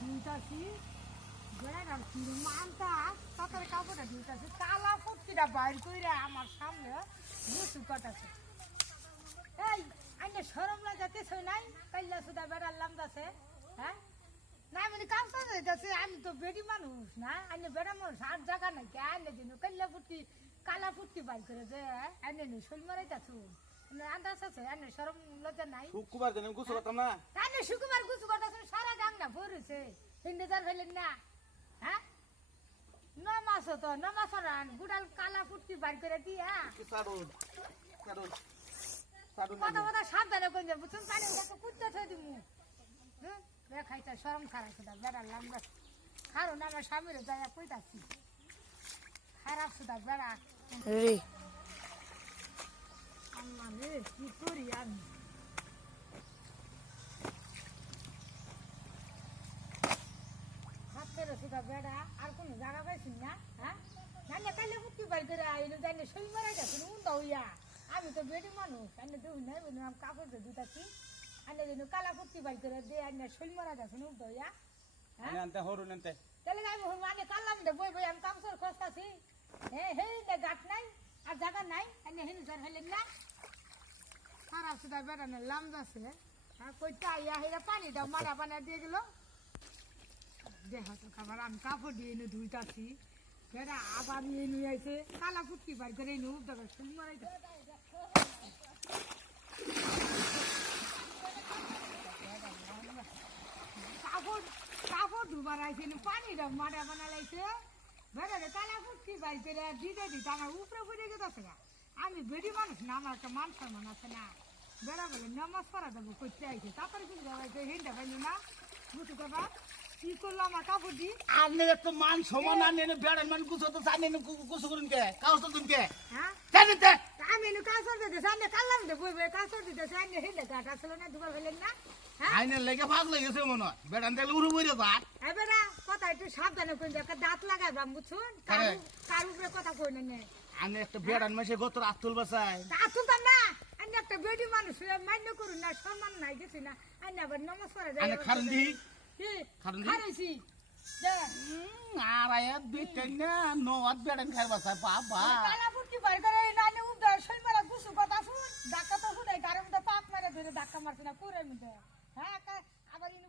ধুইতাছি বেড়ার কিরু মানতা তাদের কাপড়টা ধুইতাছি কালা ফুটকিটা বাইর কইরা আমার সামনে মুসু কাটাছে এই আইনে শরম লাগাতেছ নাই কাইলা সুদা বেড়ার লামদাছে হ্যাঁ না আমি কাম তো যাইতাছে আমি তো বেডি মানুষ না আইনে বেড়া মানুষ আর জায়গা নাই কে আইনে দিন কাইলা ফুটকি কালা ফুটকি বাইর করে যে আইনে নি শৈল মারাইতাছু আন্দাজ আছে আইনে শরম লজ্জা নাই শুক্রবার দিন গোসল করতাম না আইনে শুক্রবার গুছু করতাছ সারা গাংনা ভরেছে হিন্দেদার ফেলেন না হ্যাঁ নমাস তো নমাস রান গুড়াল কালা ফুটকি বাইর করে দিয়া সারুন সারুন সারুন কথা কথা সাবধানে কইলে বুঝুন পানি তো কুত্তে থই দিমু হ্যাঁ রে খাইতা শরম ছাড়া সুদা বেড়া লামদা কারণ আমার স্বামীরে যাইয়া কইতাছি খারাপ সুদা বেড়া রে আল্লাহ রে কি করি আমি হাত করে সুদা বেড়া আর কোন জায়গা পাইছি না হ্যাঁ না কালে ফুটকি বাইর করে আইলো জানি শৈল মারা গেছে উন্দা হইয়া আমি তো বেড়ি মানুষ আইনে দেউ নাই বলি আমি কাপড় দিয়ে দিতাছি আইনে যেন কালা ফুটকি বাইর করে দে আইনে শৈল মারা গেছে উন্দা হইয়া হ্যাঁ আনতে হরুন আনতে তাহলে আমি মানে কালাম দে বই বই আমি কাপড় খসতাছি হে না গাট নাই আর জায়গা নাই আইনে হিন স্যার হইলেন না খারাপ সুদা বেড়ানো লাম যাচ্ছে হ্যাঁ কইটা ইয়া হেরা পানি দাও মারা বানা দিয়ে গেল দেখা তো খাবার আমি কাপড় দিয়ে এনে ধুইতাছি বেড়া আবার নিয়ে নিয়ে আইছে কালা ফুটকি বার করে এনে উদ্যোগ শুন মারাই কাপড় কাপড় ধুবার আইছে পানি দাও মারা বানা লাইছে বেড়া রে কালা ফুটকি বার করে দিতে দিতে আমার উপরে পড়ে গেছে না আমি বেড়ি মানুষ না আমার একটা মান সম্মান আছে না বেড়া বলে নামাজ পড়া দেবো করতে আইছে তারপরে কিন্তু হিন্দা পাইলো না বুঝতে পারবা কি করলো আমার কাপড় দি আপনি একটু মান সমান আনেন বেড়ান মান গুছো তো জানেন গুছো করুন কে কাউস তো দিন কে হ্যাঁ জানেন তে আমি এনে কাসর দিতে সামনে কাল্লাম দে বই বই কাসর দিতে সামনে হিন্দা গাটা ছিল না দুবার হইলেন না হ্যাঁ আইনের লেগে ভাগ লেগেছে মনে হয় বেড়ান তাহলে উড়ু বইরে যা এবারে কথা একটু সাবধানে কই একটা দাঁত লাগাইবাম বুঝছুন কার উপরে কথা কই না আনে একটা বেড়ান মাসে গত রাত তুল বাসায় দাঁত তুলতাম না আমি একটা বেডি মানুষ মান্য করুন না সম্মান নাই গেছি না আমি আবার নমস্কার আনে খারন দি কি খারন দি খারাইছি দে আর আয়া দুইটা না নওয়াত বেড়ান খাই বাসায় বাবা কালা ফুটকি বাইর করে নালে উদ্ধার শৈল মারা গুছু কথা শুন ধাক্কা তো শুনাই গারম তো পাক মারে ধরে ধাক্কা মারছি না পুরে মিটে হ্যাঁ আবার ইনু